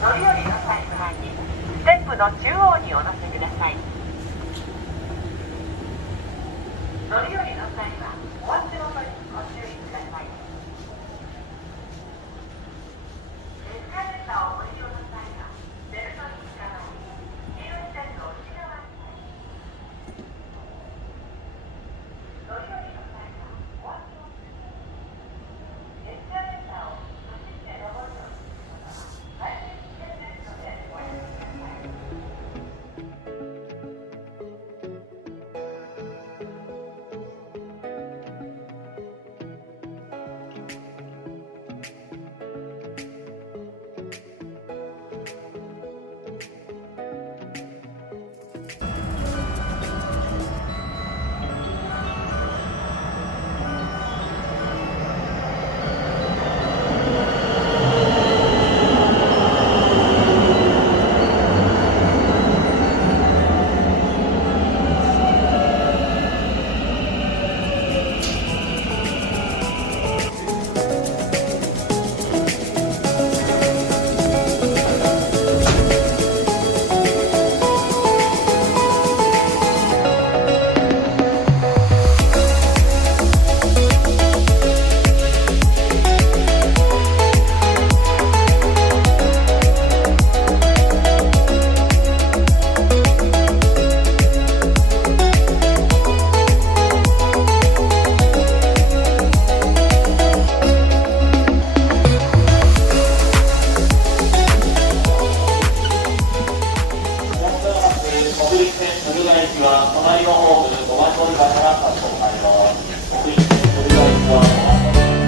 乗り降りの際はステップの中央にお乗せください。乗り降りの際はお足元にご注意ください。エスカレーターをご利用の際はベルトにつかまり黄色い線の内側に乗り降りの際はお足元にエスカレーターを走って登るようにすることは大変危険ですのでおやめください。国立線敦賀駅は隣のホーム5番乗り場から発行されます。国立線敦賀駅は5番乗り場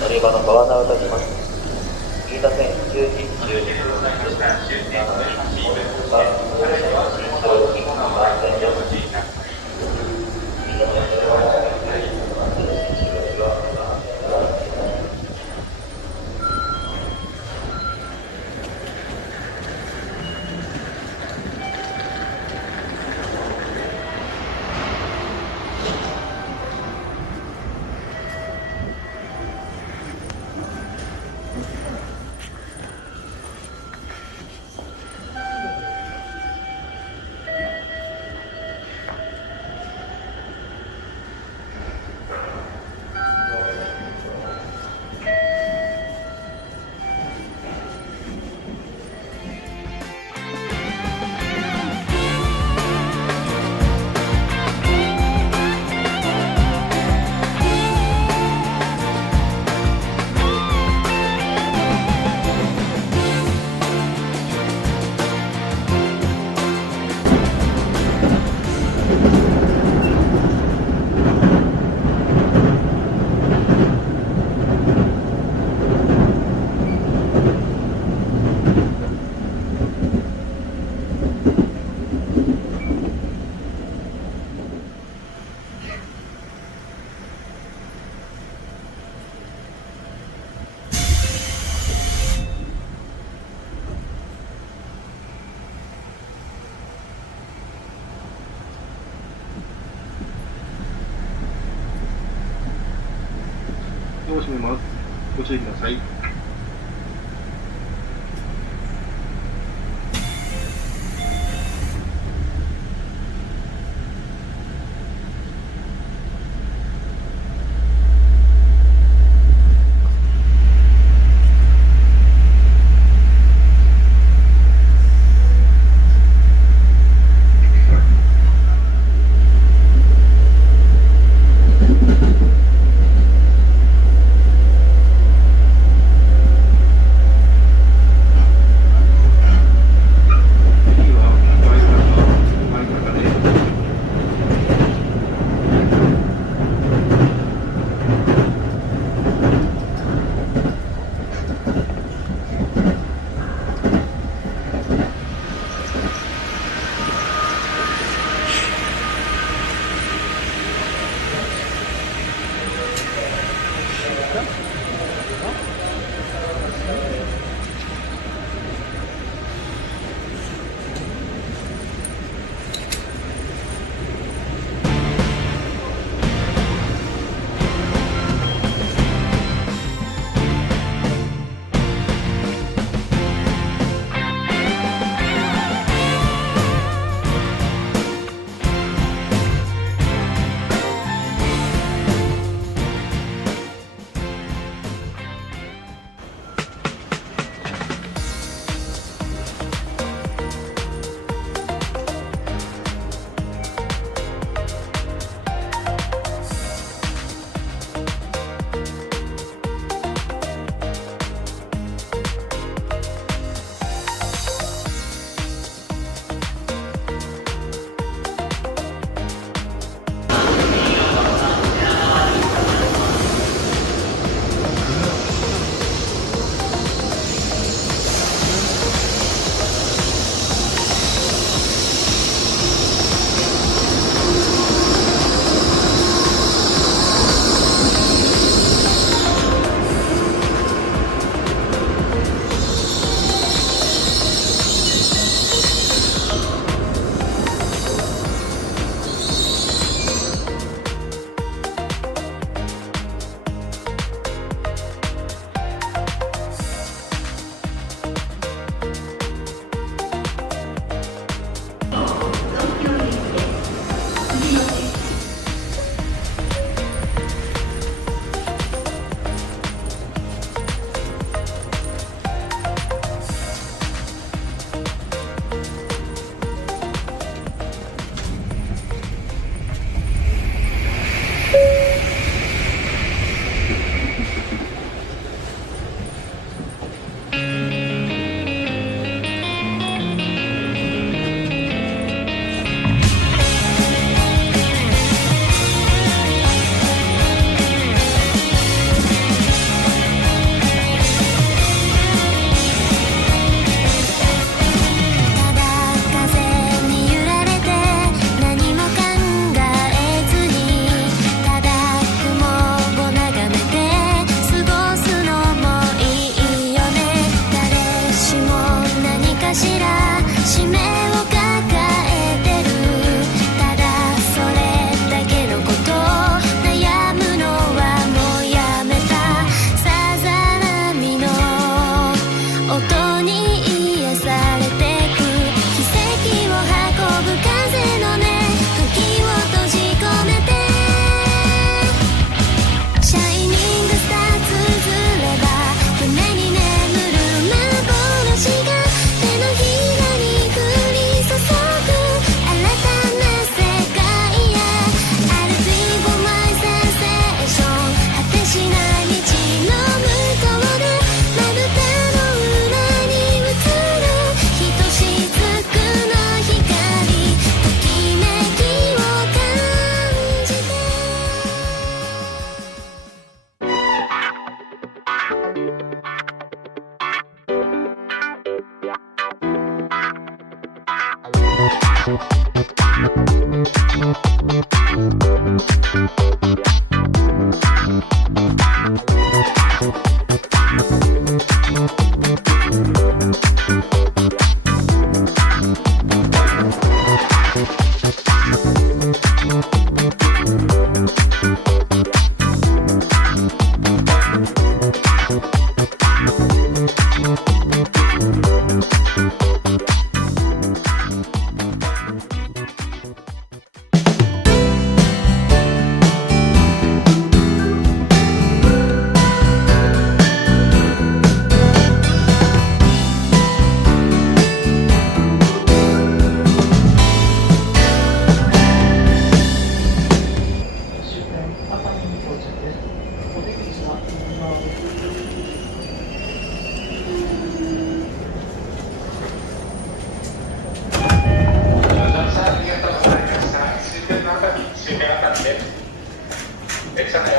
乗り場のご案内をいたします。飯田線10時12分を閉めます。ご注意ください。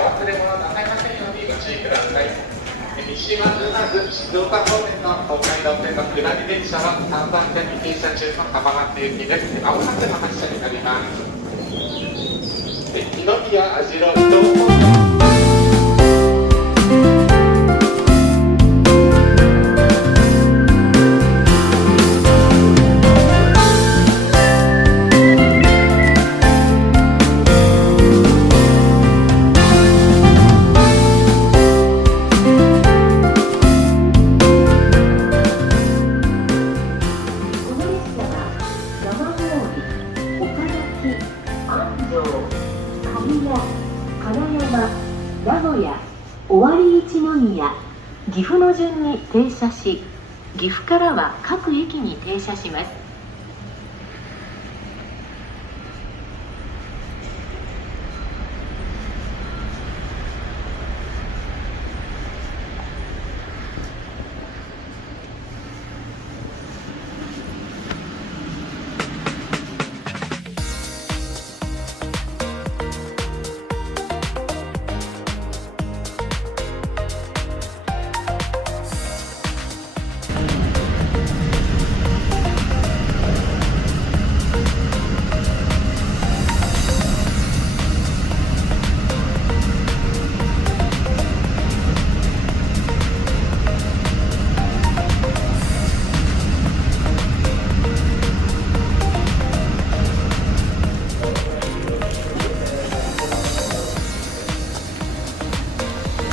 忘れ物なさいませんようにご注意ください。西は沼津静岡方面の東海道線の下り電車は3番線に停車中の浜松行きです。まもなくの発車になります。二宮網代伊東方面名古屋、尾張一宮、岐阜の順に停車し、岐阜からは各駅に停車します。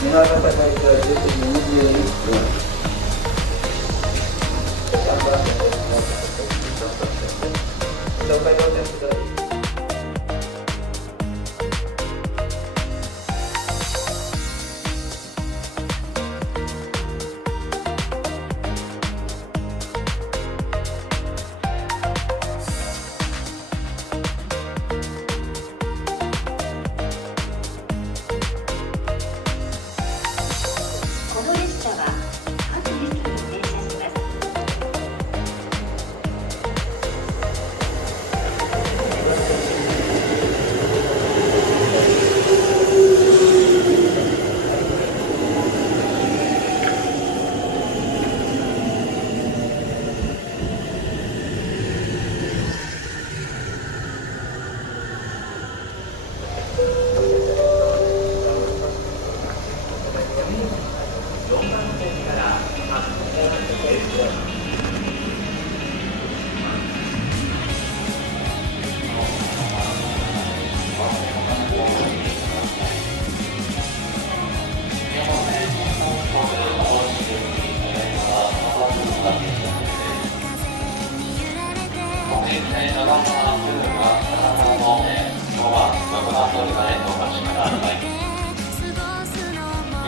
新潟坂行きは11時21分。3番線です。東海道線下り。この列車は各駅に停車します。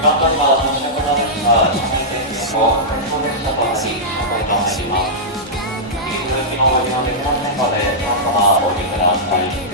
今取りは到着の列は車内点検後、鉄道列車となり、車庫と入ります。引き続きのご利用できませんので、皆様お降りください。